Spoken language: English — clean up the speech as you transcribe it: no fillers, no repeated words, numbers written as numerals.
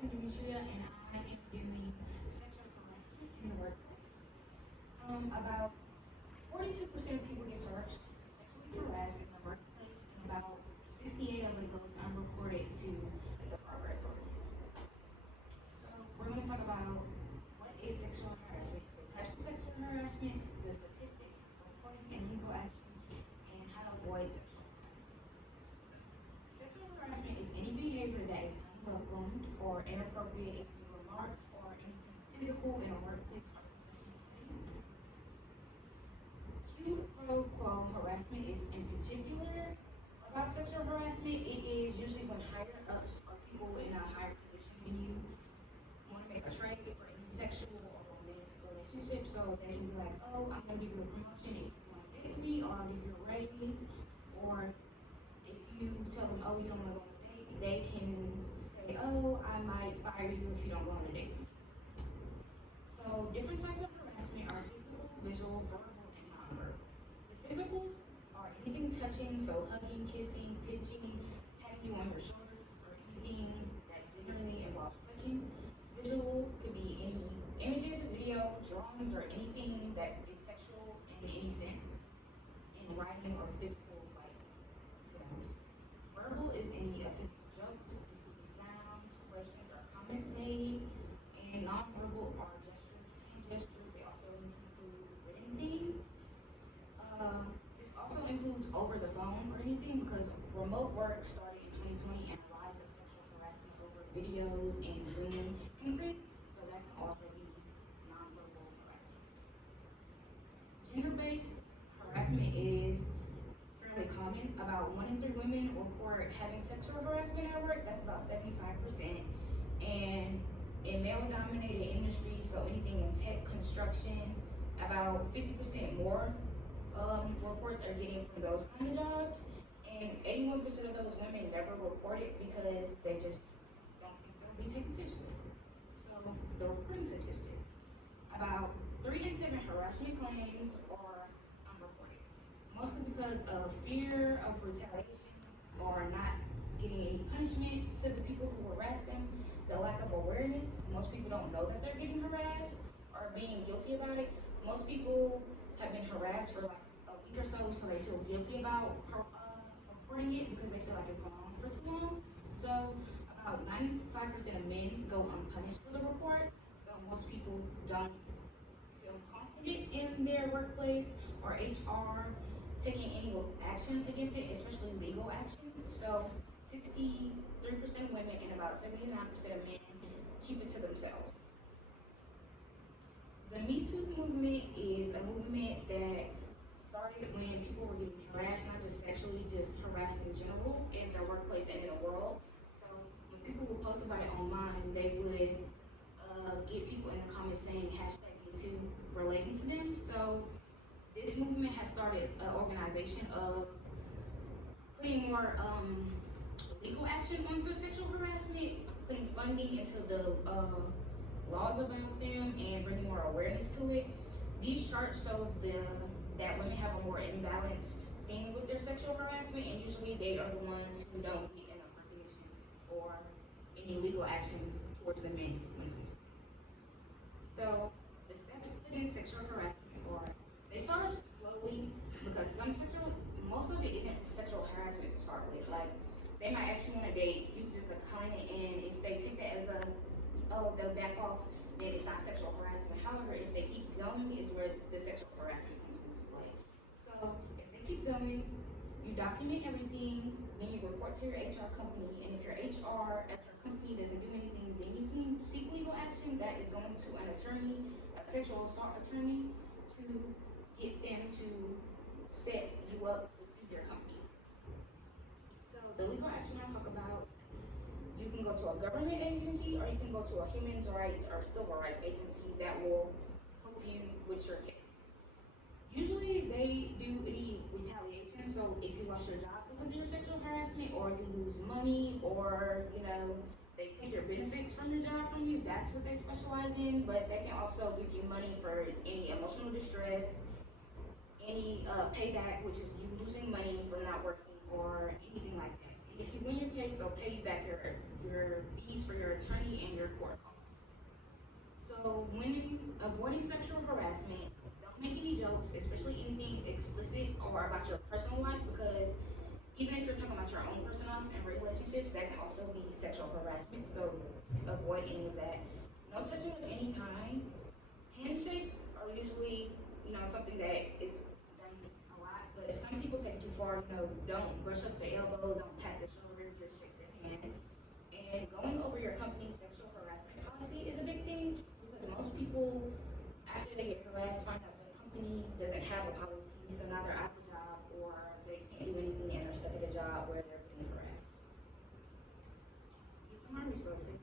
Demetria, and I am doing sexual harassment in the workplace. About 42% of people get sexually harassed in the workplace, and about 68 of it goes unreported to the proper authorities. So we're going to talk about what is sexual harassment, the types of sexual harassment, the statistics, reporting and legal action, and how to avoid sexual harassment. So, sexual harassment is any behavior that is unwelcomed or inappropriate, including remarks or anything physical in a workplace or professional setting. Quid pro quo harassment is in particular about sexual harassment. It is usually when higher ups or people in a higher position than you want to make a trade for any sexual or romantic relationship. So they can be like, oh, I'm going to give you a promotion if you want to date with me, or I'll give you a raise. Or if you tell them, oh, you don't want to go on a date, they can say, oh, I might fire you if you don't go on a date. So different types of harassment are physical, visual, verbal, and nonverbal. The physicals are anything touching, so hugging, kissing, pinching, patting you on your shoulders, or anything that generally involves touching. Visual could be any images, video, drawings, or anything that is sexual in any sense, in writing or physical like forms. Verbal is any offensive jokes, it could be sounds, questions, or comments made, and nonverbal are gestures, hand gestures. They also include written things. This also includes over the phone or anything because remote work started in 2020 and the rise of sexual harassment over videos and Zoom increased, so that can also be nonverbal harassment. Gender-based harassment is fairly common. About 1 in 3 women report having sexual harassment at work. That's about 75%. And in male-dominated industries, so anything in tech, construction, about 50% more reports are getting from those kind of jobs. And 81% of those women never report it because they just don't think they'll be taken seriously. So the reporting statistics, about 3 in 7 harassment claims are unreported, mostly because of fear of retaliation or not getting any punishment to the people who harass them, the lack of awareness. Most people don't know that they're getting harassed or being guilty about it. Most people have been harassed for like a week or so they feel guilty about reporting it because they feel like it's gone on for too long. So about 95% of men go unpunished for the reports. So most people don't feel confident in their workplace or HR taking any action against it, especially legal action. So 63% of women and about 79% of men keep it to themselves. The Me Too movement is a movement that started when people were getting harassed, not just sexually, just harassed in general in their workplace and in the world. So when people would post about it online, they would get people in the comments saying hashtag Me Too relating to them. So this movement has started an organization of putting more legal action onto sexual harassment, putting funding into the laws about them, and bringing more awareness to it. These charts show that women have a more imbalanced thing with their sexual harassment, and usually they are the ones who don't get enough recognition or any legal action towards the men when it comes to it. So the steps within sexual harassment are they start slowly because most of it isn't sexual harassment to start with. Like they might actually want to date, you just decline it, and if they take that as a oh they'll back off, then it's not sexual harassment. However, if they keep going, is where the sexual harassment comes into play. So if they keep going, you document everything, then you report to your HR company, and if your HR at your company doesn't do anything, then you can seek legal action. That is going to an attorney, a sexual assault attorney, to get them to set you up to sue your company. So the legal action I talk about, you can go to a government agency or you can go to a human rights or civil rights agency that will help you with your case. Usually they do any retaliation, so if you lost your job because of your sexual harassment or you lose money or they take your benefits from your job from you, that's what they specialize in. But they can also give you money for any emotional distress, any payback, which is you losing money for not working or anything like that. If you win your case, they'll pay you back your fees for your attorney and your court costs. So when avoiding sexual harassment, don't make any jokes, especially anything explicit or about your personal life, because even if you're talking about your own personal life and relationships, that can also be sexual harassment. So avoid any of that. No touching of any kind. Handshakes are usually, something that is done a lot, but if some people take it too far, don't brush up the elbow, don't pat the shoulder, just shake the hand. And going over your company's sexual harassment policy is a big thing because most people, after they get harassed, find out the company doesn't have a policy, so now they're out of the job or they can't do anything and are stuck at a job where they're being harassed. These are my resources.